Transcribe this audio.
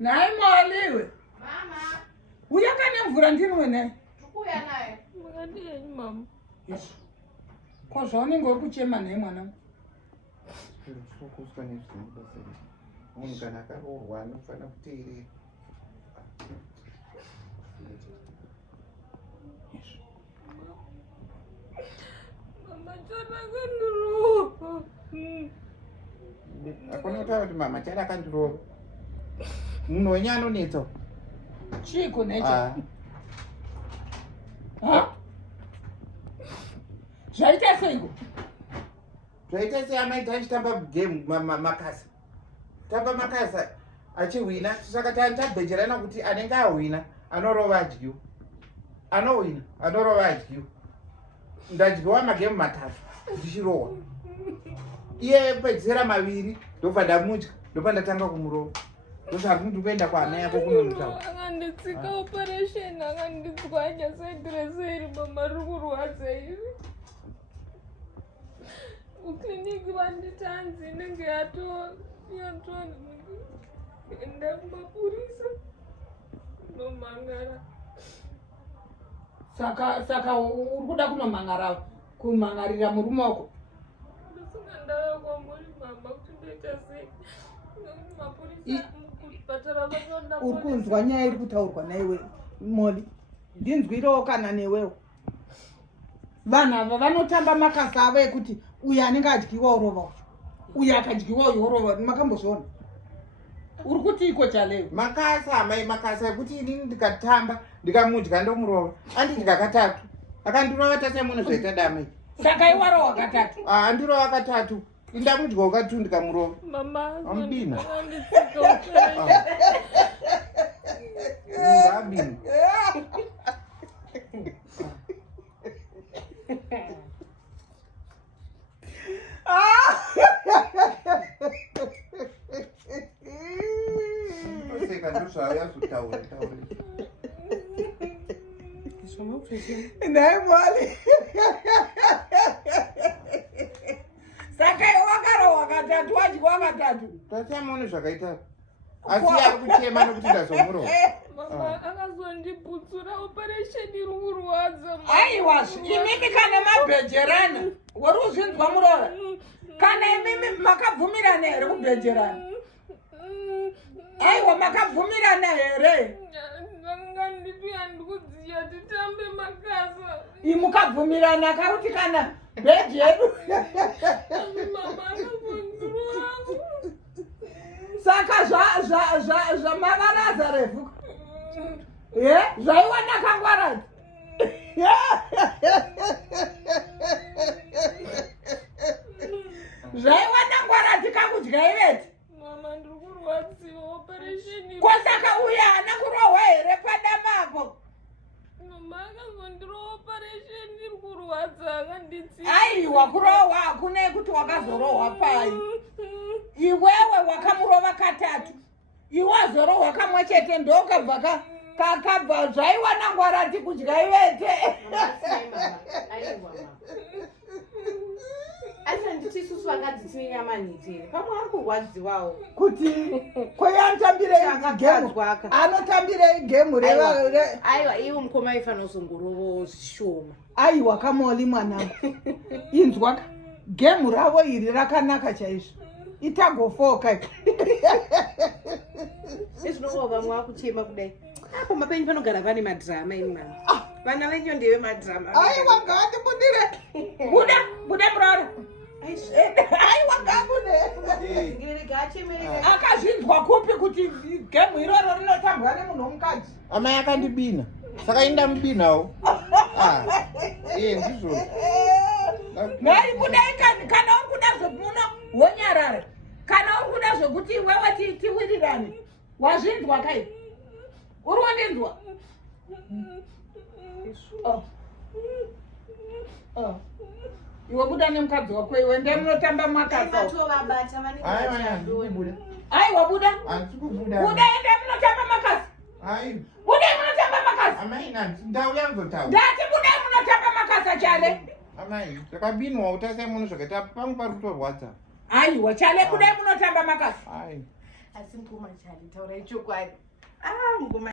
Nai mwaliwe. Mama. Uya kane mvura ndinwe naye. Tukuya naye. Mwakadini mama. Yes. Kwa zvaunenge uri kuchema naye mwana. Sokuswa nezvinhu basa iri. Munhu kana akaroorwa anofanira kuteerera. Mama chana kandiropa. Hakuna kutaura kuti mama chada akandirova. Munhu wenye anonetsa. Chiko necho. Ha? Zvaita seiko? Zvaita seamaita achitamba game makasa. Tamba makasa achihwina. Saka tabhejerana kuti anenge ahwina anorova adyiwa. Anohwina anorova adyiwa. Ndadyiwa magame matatu ndichirohwa. Iye pedzera maviri ndobva ndamudya ndobva ndatanga kumurova. Ndosaka kuti kuenda kwaana yako kunonitaura. Akanditsika operation akanditswanya sedreseri mama riri kurwadza iri. Ukliniki vanditanzi inenge yatoenda kumapurisa nomangara. Saka uri kuda kunomangara kumangarira murume wako. Ndosunga ndauya kwamuri mama kuti ndoita sei. Mapurisa mukupatara vatonda. Uri kunzwa nyaya iri kutaurwa naiwe Moli. Ndinzwirewo kana newewo. Vanhu ava vanotamba makasa avo ekuti uyu anenge adyiwa urova uyu. Uyu akadyiwa uyu urova. Makambozviona? Uri kuti iko chalewe. Makasa mai makasa ekuti inini ndikatamba ndikamudya ndomurova. Andidya katatu. Akandirova tase munhu zvaita dama. Saka iwarowa katatu. Andirova katatu. Ndamudya katatu ndikamurova. Mama Ambina. akanditsika operation. Ambina. Seka ndosvaya kutaura taura. Naye Moli. Saka iwakarowa katatu wadyiwa katatu. Tase munhu zvakaita. Asi ari kuchema nokuti ndazomurova. Mama akazondiputsura operation iri kurwadza. Aiwa, imimi kana mabhejerana uri kuzvinzwa murova. Kana imimi makabvumirana here kubhejerana? Aiwa, makabvumirana here? Nganditi handikudziya titambe makasa. Mukabvumirana kakuti kana bheji yedu. Mama akazondirova. Saka zvamavaraza refu. Zvaiwana kangwarati. Zvaiwana ngwarati kakudya iveti. Mama ndiri kurwadziwa operation. Kwasaka uya haana kurohwa here padamapo. Mama akazondirova operation iri kurwadza akanditsika. Aiwa, kurohwa hakuna kuti wakazorohwa pai. Iwewe wakamurova katatu. Iwe wazorohwa kamwe chete ndokabva kakabva zvaiwana ngwarati kudya ivete. Asi nditi isusu vakadzi tine nyama nhitiri. Pamwe ari kurwadziwawo. Kuti kweyantambirei gemu. Anotambirei gemu reva. Aiwa, iwe mukoma aifanira kuzongorovawo zvishoma. Aiwa Kamoli mwanangu. Inzwaka. Gemu ravo iri rakanaka chaizvo. Itagofoka. Ezvinova vamwe vakuchema kudai. Apo mapenyu panogara pane madhirama ini mwana. Vana venyu ndeve madhirama. Aiwa, ngavatibudire. Buda murara. Aiwa, ngabude. Zingirega achemerere. Akazvinzwa kupi kuti gemu iroro rinotambwa nemunhu womukadzi? Amai akandibina. Saka indamubinawo. Ndizvo. Nhai budai kana uri kuda zvomuno wonyarara. Kana uri kuda zvokuti iwewe tiwirirane. Wazvinzwa kai? Uri wandinzwa? Iwe buda nemukadzi wako iwe ndiye munotamba makasa. Vatovabata vanenge Aiwa buda. Handikubuda. Buda ende munotamba makasa. Buda munotamba makasa. Amai ndauya kuzotaura. Ndati buda munotamba makasa chale. Amai zvakabinwa utase munhu zvakaita pangu pari kutorwadza. Aiwa chale buda munotamba makasa. asi mukoma chali taurai chokwadi mukoma